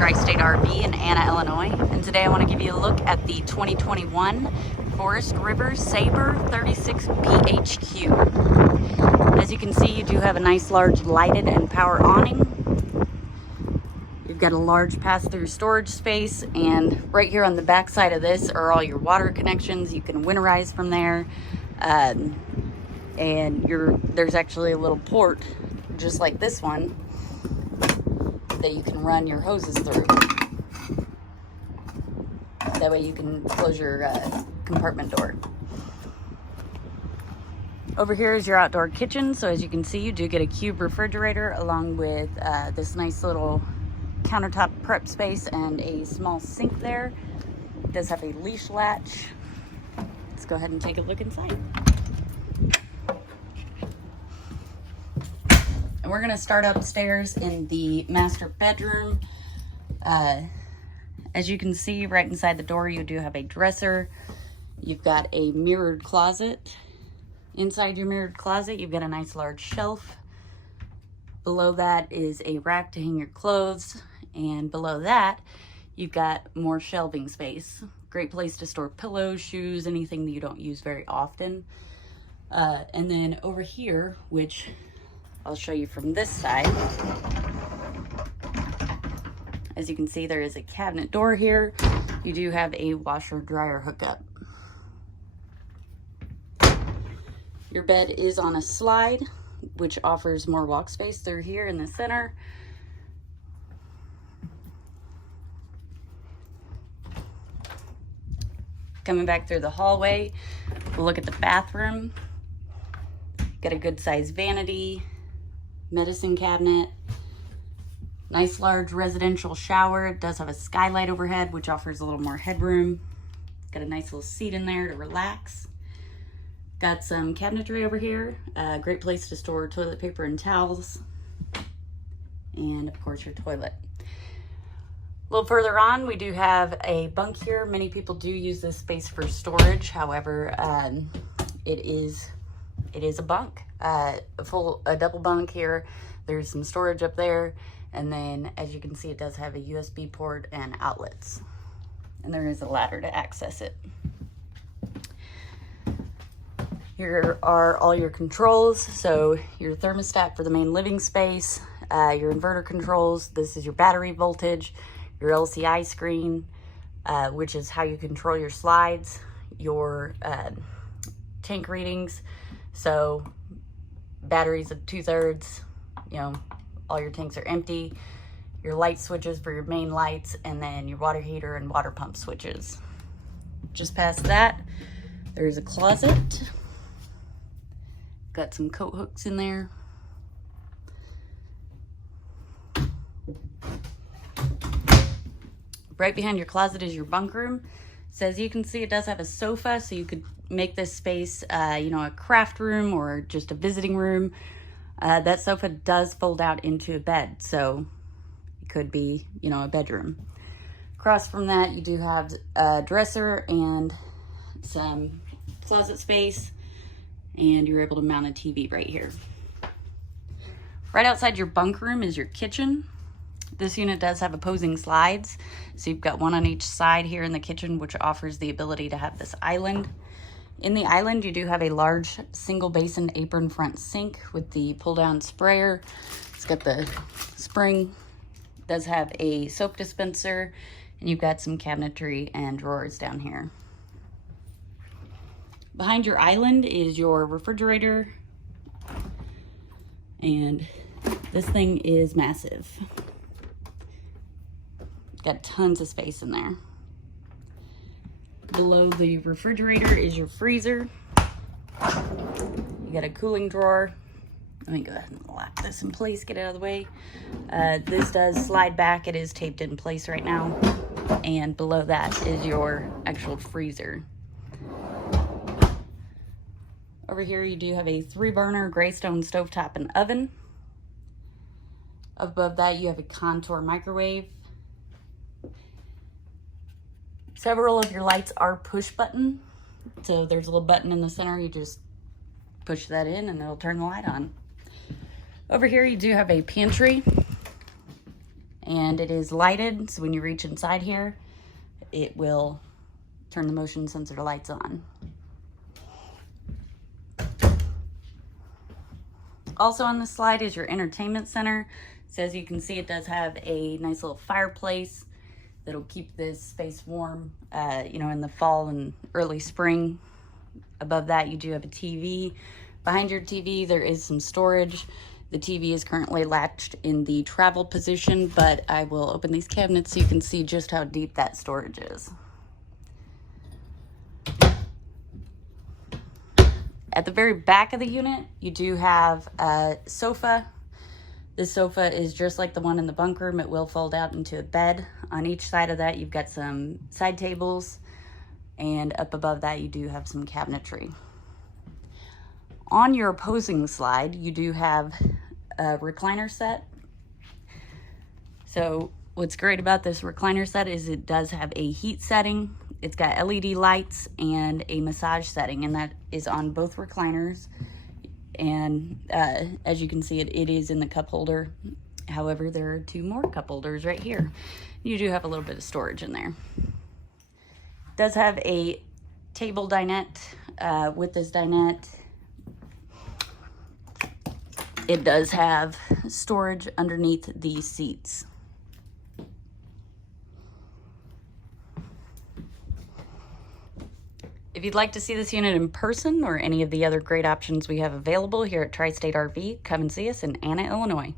Tri-State RV in Anna, Illinois, and today I want to give you a look at the 2021 Forest River Sabre 36 PHQ. As you can see, you do have a nice large lighted and power awning. You've got a large pass-through storage space, and right here on the back side of this are all your water connections. You can winterize from there, and there's actually a little port just like this one that you can run your hoses through. That way you can close your compartment door. Over here is your outdoor kitchen. So as you can see, you do get a cube refrigerator along with this nice little countertop prep space and a small sink there. It does have a leash latch. Let's go ahead and take a look inside. And we're gonna start upstairs in the master bedroom. As you can see, right inside the door, you do have a dresser. You've got a mirrored closet. Inside your mirrored closet, you've got a nice large shelf. Below that is a rack to hang your clothes. And below that, you've got more shelving space. Great place to store pillows, shoes, anything that you don't use very often. And then over here, which I'll show you from this side. As you can see, there is a cabinet door here. You do have a washer dryer hookup. Your bed is on a slide, which offers more walk space through here in the center. Coming back through the hallway, we'll look at the bathroom. Got a good sized vanity, medicine cabinet, nice large residential shower. It does have a skylight overhead, which offers a little more headroom. Got a nice little seat in there to relax. Got some cabinetry over here. Great place to store toilet paper and towels. And of course your toilet. A little further on, we do have a bunk here. Many people do use this space for storage. However, it is a bunk, a double bunk here. There's some storage up there. And then as you can see, it does have a USB port and outlets. And there is a ladder to access it. Here are all your controls. So your thermostat for the main living space, your inverter controls. This is your battery voltage, your LCI screen, which is how you control your slides, your tank readings. So batteries of 2/3, all your tanks are empty. Your light switches for your main lights, and then your water heater and water pump switches. Just past that, there's a closet. Got some coat hooks in there. Right behind your closet is your bunk room. So as you can see, it does have a sofa, so you could make this space, a craft room or just a visiting room. That sofa does fold out into a bed, so it could be, a bedroom. Across from that, you do have a dresser and some closet space, and you're able to mount a TV right here. Right outside your bunk room is your kitchen. This unit does have opposing slides, so you've got one on each side here in the kitchen, which offers the ability to have this island. In the island, you do have a large single basin apron front sink with the pull-down sprayer. It's got the spring. It does have a soap dispenser, and you've got some cabinetry and drawers down here. Behind your island is your refrigerator, and this thing is massive. Got tons of space in there. Below the refrigerator is your freezer. You got a cooling drawer. Let me go ahead and lock this in place, get it out of the way. This does slide back. It is taped in place right now. And below that is your actual freezer. Over here you do have a 3-burner Greystone stovetop and oven. Above that you have a Contour microwave. Several of your lights are push button. So there's a little button in the center. You just push that in and it'll turn the light on. Over here you do have a pantry. and it is lighted, so when you reach inside here, it will turn the motion sensor lights on. Also on this slide is your entertainment center. So as you can see, it does have a nice little fireplace that'll keep this space warm, you know, in the fall and early spring. Above that, you do have a TV. Behind your TV, there is some storage. The TV is currently latched in the travel position, but I will open these cabinets so you can see just how deep that storage is. At the very back of the unit, you do have a sofa. This sofa is just like the one in the bunk room. It will fold out into a bed. On each side of that, you've got some side tables, and up above that, you do have some cabinetry. On your opposing slide, you do have a recliner set. So what's great about this recliner set is it does have a heat setting. It's got LED lights and a massage setting, and that is on both recliners. And as you can see, it is in the cup holder. However, there are 2 more cup holders right here. You do have a little bit of storage in there. It does have a table dinette. With this dinette, it does have storage underneath the seats. If you'd like to see this unit in person or any of the other great options we have available here at Tri-State RV, come and see us in Anna, Illinois.